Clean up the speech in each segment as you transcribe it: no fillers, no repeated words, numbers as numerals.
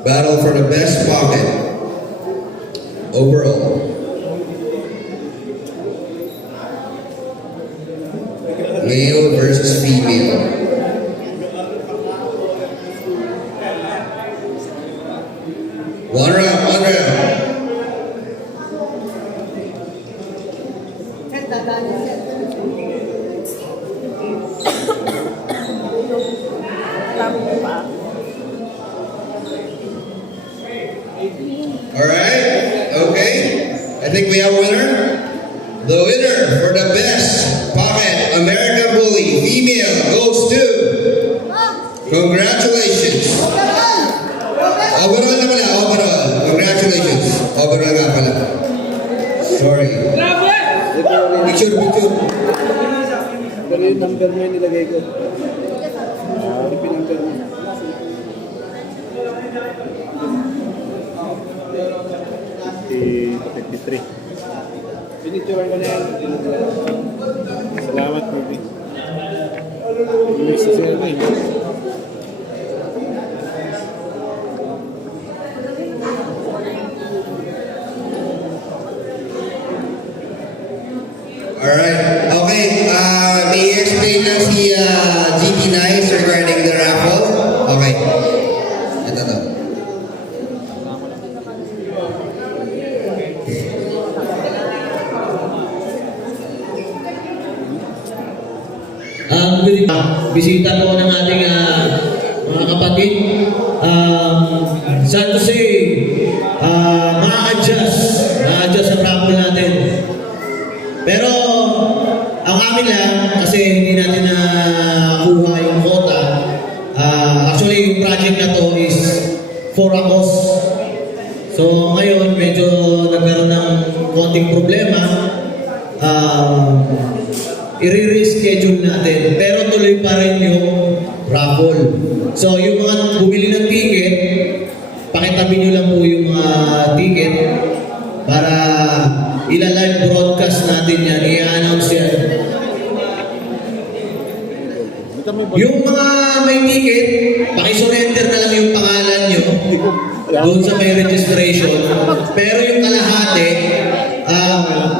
Battle for the best pocket overall. Male versus female. One round, one round. Alright, okay. I think we have a winner. The winner for the best pocket American Bully female goes to... Congratulations. Overall na pala, overall. Congratulations. Overall nga pala. Sorry. Picture, picture. Pero yung number mo yung nilagay ko. Yung pinumber mo. $53. Pinituran ko na yan. Salamat, baby. Mix na sila na eh. Alright. Okay. May I explain na si GT Nice regarding the raffle? Okay. Ito to. Bisita po ng ating mga kapatid. Sad to say, ma-adjust sa raffle natin. Pero ang amin lang, kasi hindi natin nakuha yung quota. Actually, yung project na to is for a cause. So ngayon, medyo nagkaroon ng konting problema. I-reschedule natin, pero tuloy pa rin yung raffle. So yung mga bumili ng ticket, pakitabi nyo lang po yung mga ticket para ila-live broadcast natin yan, i-announce yan. Yung mga may ticket, pakisurrender na lang yung pangalan nyo doon sa may registration. Pero yung kalahati,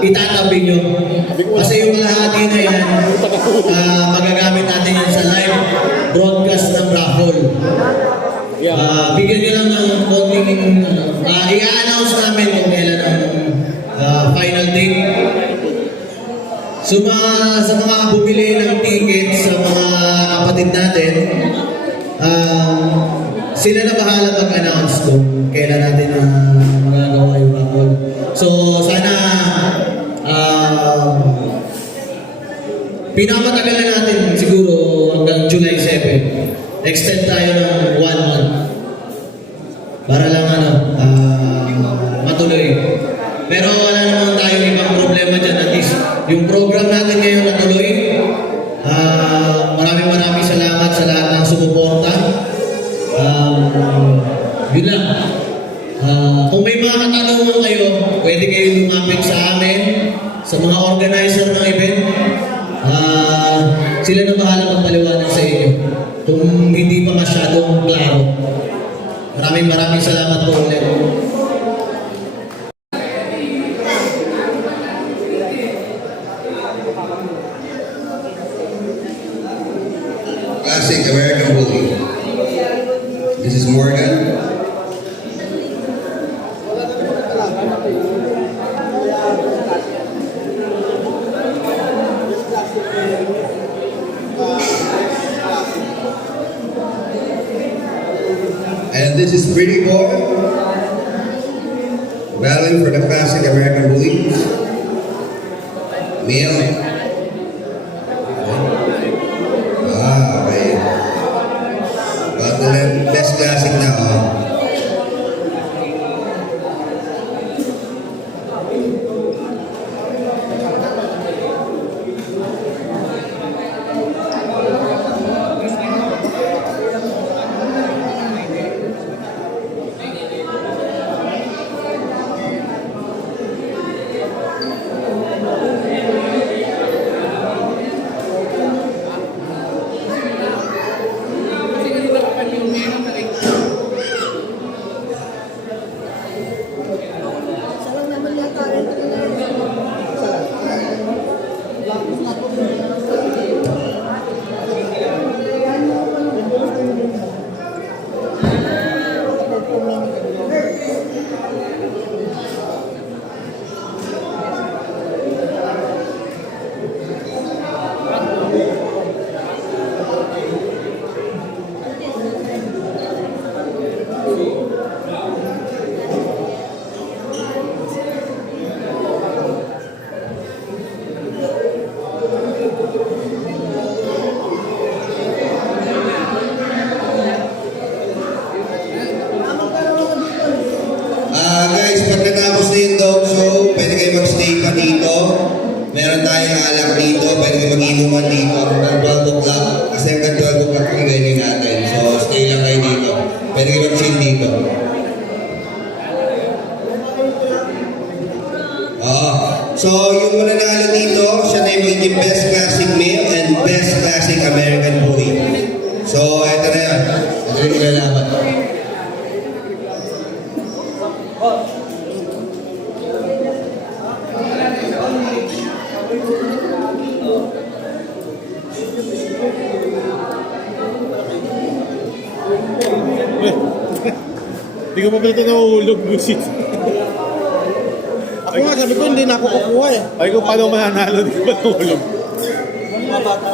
itatabi nyo. Kasi yung kalahati na yan, magagamit natin yan sa live broadcast ng raffle. Bigyan nyo lang ng konting, i-announce namin kung kailan ang final date. So sa mga bumili ng ticket sa mga kapatid natin, sila na bahala mag-announce kung kailan natin magagawa yung raffle. So sana pinamatagal na natin siguro hanggang July 7. Extend tayo ng 1 month para lang matuloy. Pero wala naman tayong ibang problema dyan. At least yung program natin ngayon natuloy. Maraming salamat sa lahat ng sumuporta. Yun lang. Kung may mga katanungan kayo, pwede kayo lumapit sa amin, sa mga organizer ng event. Sila na bahala magpaliwanag sa inyo kung hindi pa masyadong klaro. Maraming salamat po ulit. Classic American Bully. This is Morgan. And this is Pretty Boy, battling for the Classic American Bully. Male. Okay. About the best classic now. So, yung mananalo dito, siya na yung magiging Best Classic Male and Best Classic American Bully. So, eto na yan. Ito yung ilalaban. Hindi ko pa pala ito nahuhulog, busit. Ako nga, sabi ko hindi na ako kukuha eh. Ay kung paano mananalo, hindi ko pa nahuhulog. Mga bata.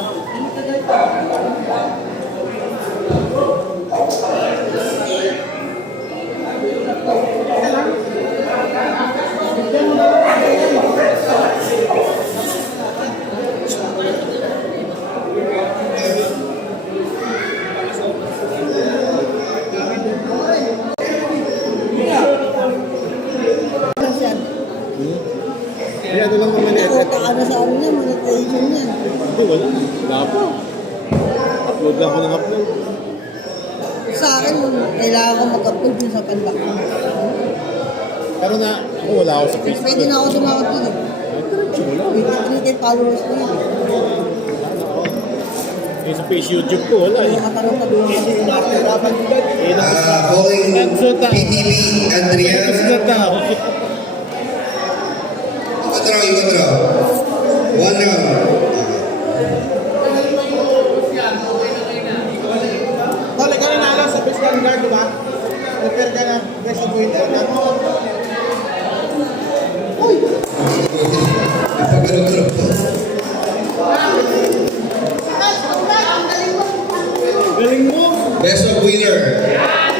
Ay, ano lang naman yan. Nakota ka na sa ano niya, monetization niya. Hindi, wala. Wala po. Upload lang ako ng upload. Sa akin, kailangan ko mag-upload yun sa pandak ko. Pero na, ako wala ako sa Facebook. Pwede na ako sumawat yun eh. Wala. With 3K followers ko yun. Eh, sa page YouTube ko, wala eh. Makatarong-tarong kasi yung nakakirapan ko. Eh, Calling PTV Adriana. nakasunod na ako. Ikot raw. One round. Tol, ikaw na nalo sa best gun guard, di ba? Prepare ka na, best of winner na. Ipagano-gano po. Galing mo! Best of winner.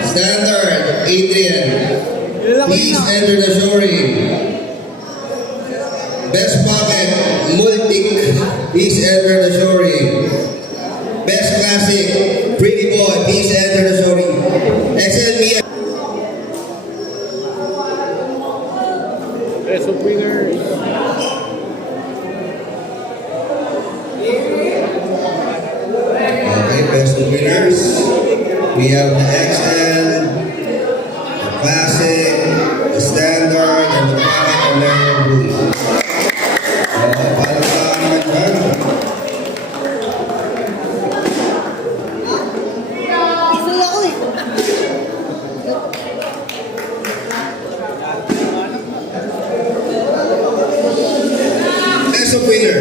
Standard, Adrian. Please enter the showroom. Best pocket, Multic. Please enter the showroom. Best classic, Pretty Boy. Please enter the showroom. XLB. Best of winner. Okay, best of winners. We have the XL, the Classic, the Standard, and the Pocket American Bully. Para sa naman dyan. Gusto ako eh. Best of winner.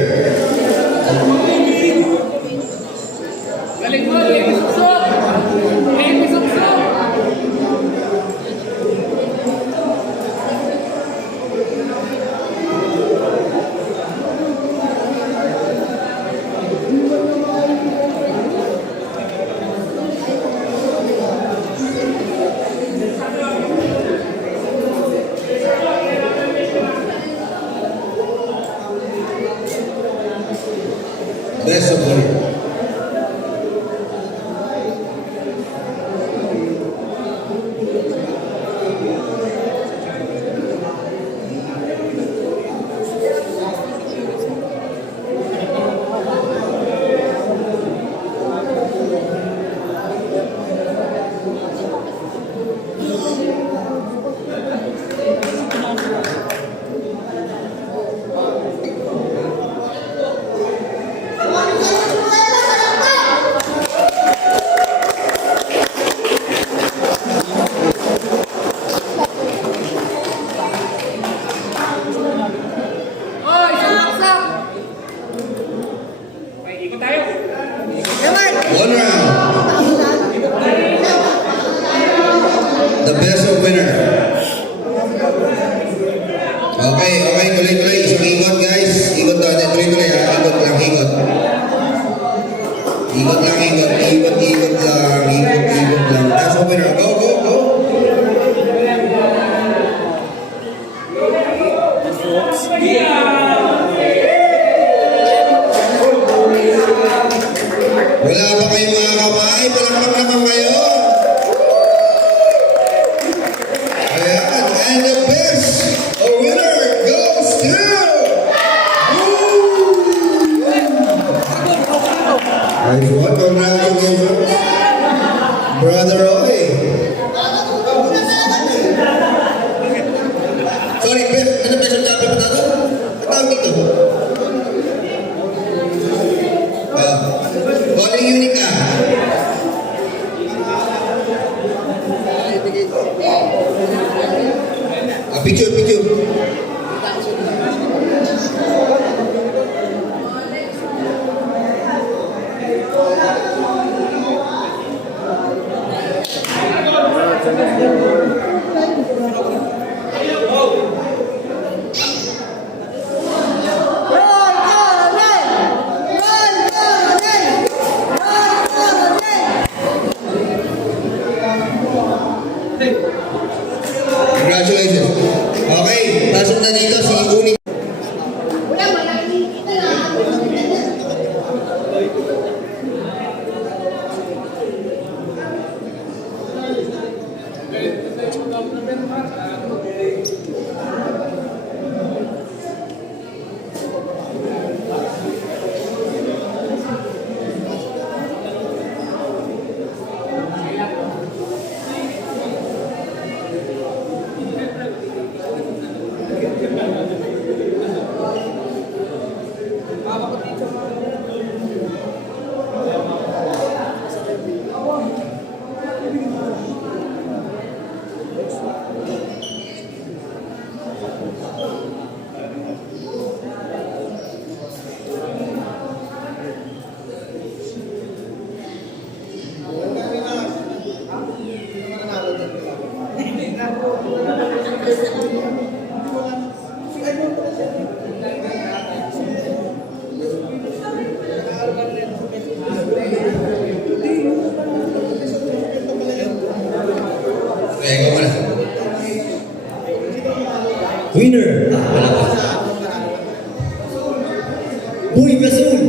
Best of winner. One round. The best of winner. Okay, tuloy-tuloy. Isang ikot, guys. Ikot daw. Tuloy-tuloy, ha? Ikot lang, ikot. Ikot lang, ikot. Ikot lang. Best of winner. Go. Wala ba kayong mga kamay? Palakpak naman kayo. Ayan. And the best winner goes to... Nice one. Congratulations. Brother Roy. Sorry, Beth. Ano ba yung topic pa natin? Ang to? Calling Unica. Picture, picture. Congratulations. Okay, pasok na dito si Unica. Okay, ikaw muna. Winner. Wala pa. Boy Gasol.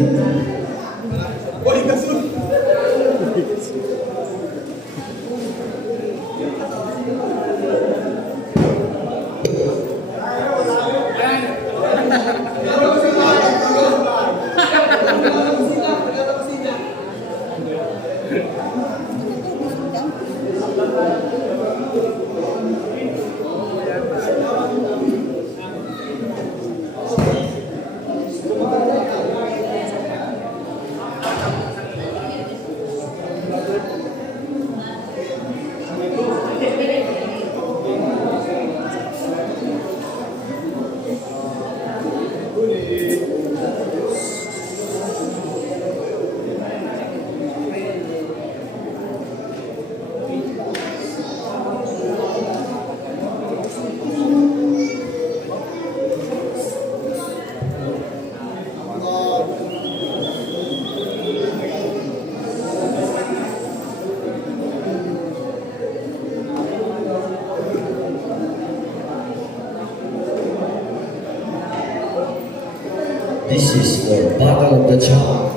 This is for Battle of the Chalk.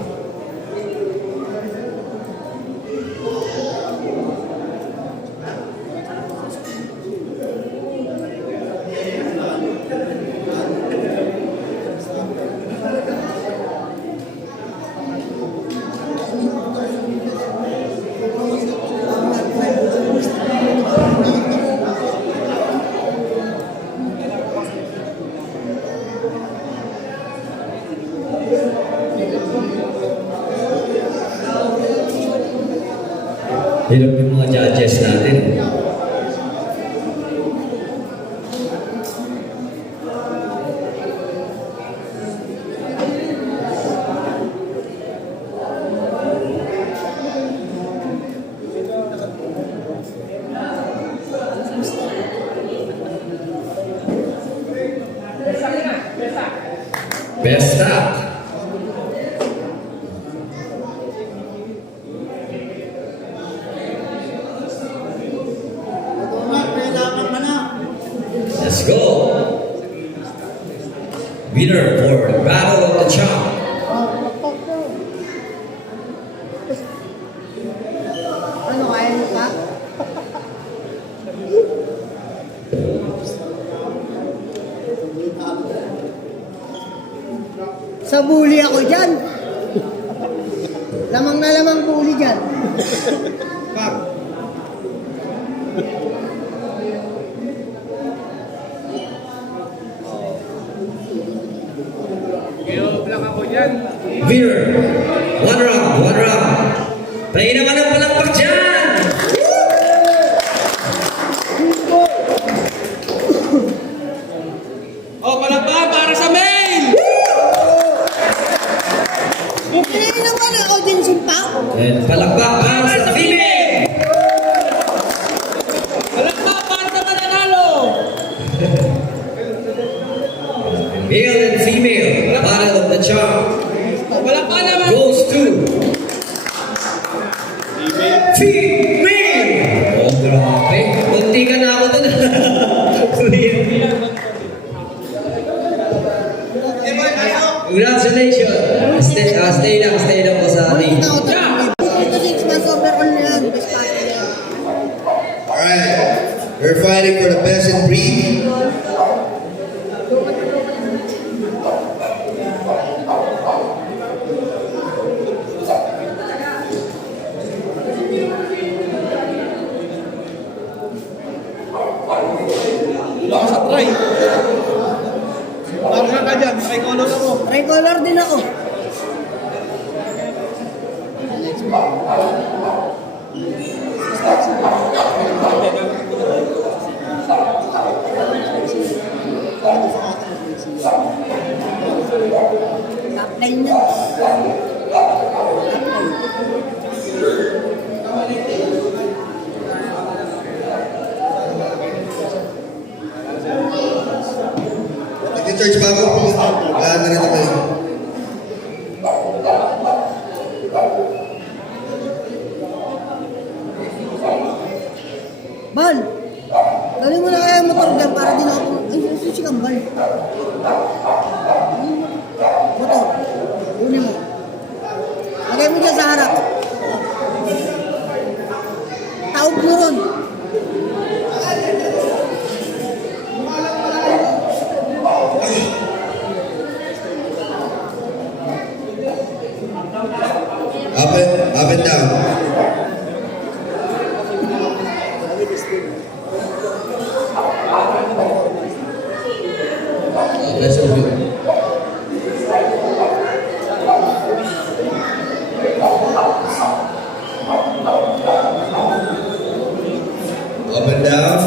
Hirap yung mga judges natin. Best up. Let's go. Winner for Battle of the Chalk. Ano, kaya mo pa? Sa bully ako dyan. Lamang na lamang bully dyan. Winner. One round. Pray naman ang palakpak dyan. Oh, palakpakan para sa main! Hindi naman ako din sumpa. And palakpak para sa female. Palakpakan para sa mananalo! Male and female. Battle of the charm. Palakpakan naman! Goes to female. Oh, grabe. Munti ka na ako dun. Congratulations. Stay lang po sa ating. Ito 6 months overall na yan. Best fighter yan. Alright, we're fighting for the best in breed. Wala ka sa try. Parang ka dyan, tricolor ako. Tricolor din ako. Top 9 na. Nag-charge pa ako. Wala na rin ako eh. Bal! Dali mo na kaya yung motor dyan para din ako. Ay, susi kang bal. Motor. Kunin mo. Lagay mo dyan sa harap. Taog mo ron. Up and down. Let's move it. Up and down.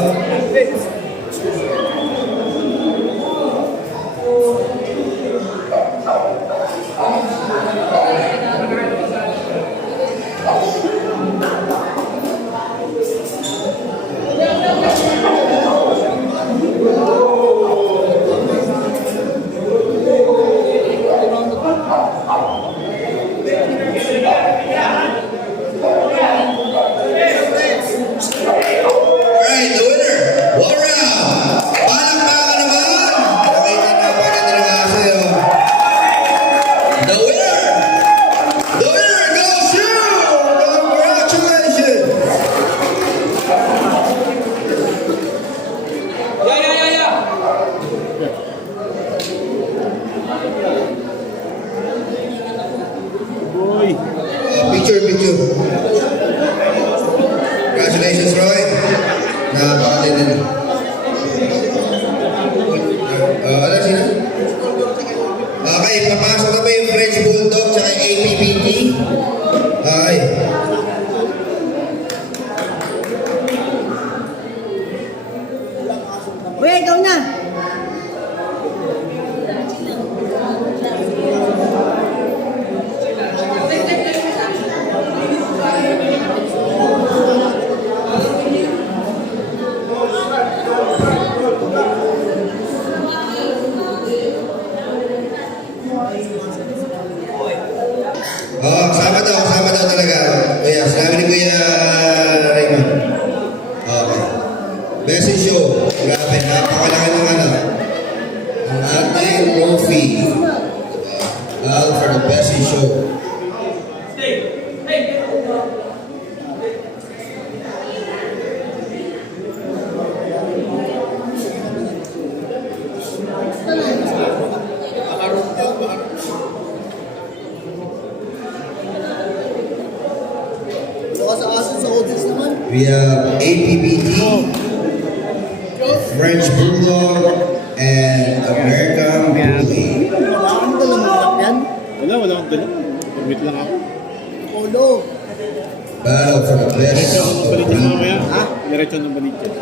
Alright, the winner. One round. Palakpakan naman. Nakita na pa na talaga sa'yo. The winner goes to. Congratulations. Yeah. Boy. Picture. Congratulations, Roy. Napakaganda na. Ano sino? Okay, papasok na ba yung French Bulldog tsaka yung APBT? Okay. Uy, ikaw na. Kasama daw talaga. Kuya, sabi ni Kuya Raymond. Okay. Best in show. Grabe, napakalaki ng ano. Ang ating trophy. For the best in show. We have APBT, French Bulldog, and American Bully. Ano ka lumalak yan? dito lang. Permit lang ako. Polo. Battle for the best. Diretso ng balit yan mamaya. Diretso ng balit yan.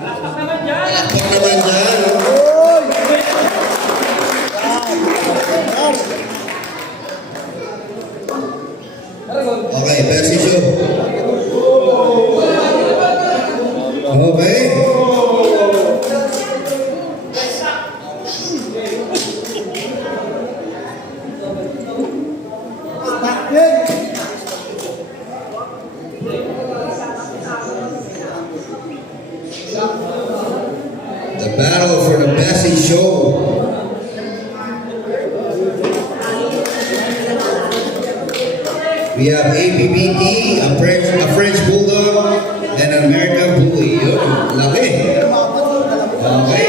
Palakpak naman dyan. Okay, best issue. Okay. The battle for the best in show. We have APBT, a French Bulldog, and an American Bully. Yun, laki. Okay.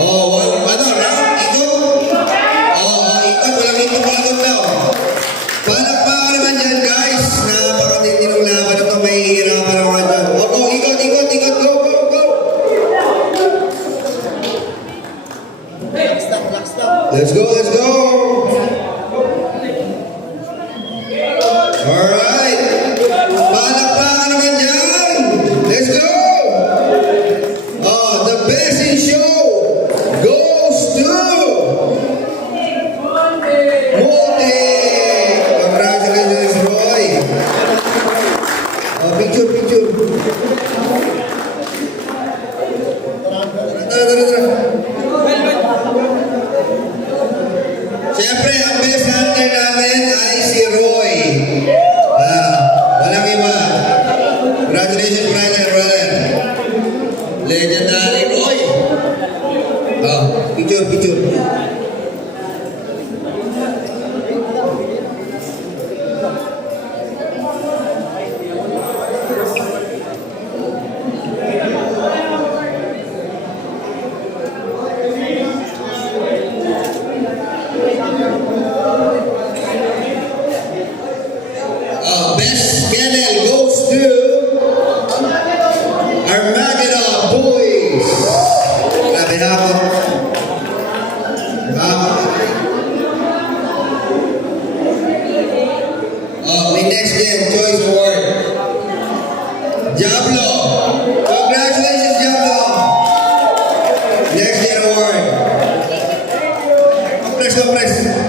Oh, ano, round? Ikot? Oh, ikot. Walang ikot-ikot daw. Palakpakan naman dyan, guys. Napakatindi ng laban na ito. May hihirapan naman dyan. Oh, go, ikot. Go, go, go. Let's go. Alright. Palakpakan naman dyan. Let's go. Oh, the best in show goes to Mote. Congratulations, Roy. Oh, picture. Tara. Siyempre, ang best hunter namin ay si Roy. Walang iba. Congratulations, brother. Legendary Roy. Picture. Best kennel goes to Armageddon Boys. Grabe na ako. May next gen choice award. Diablo. Congratulations, Diablo. Next gen award. Press.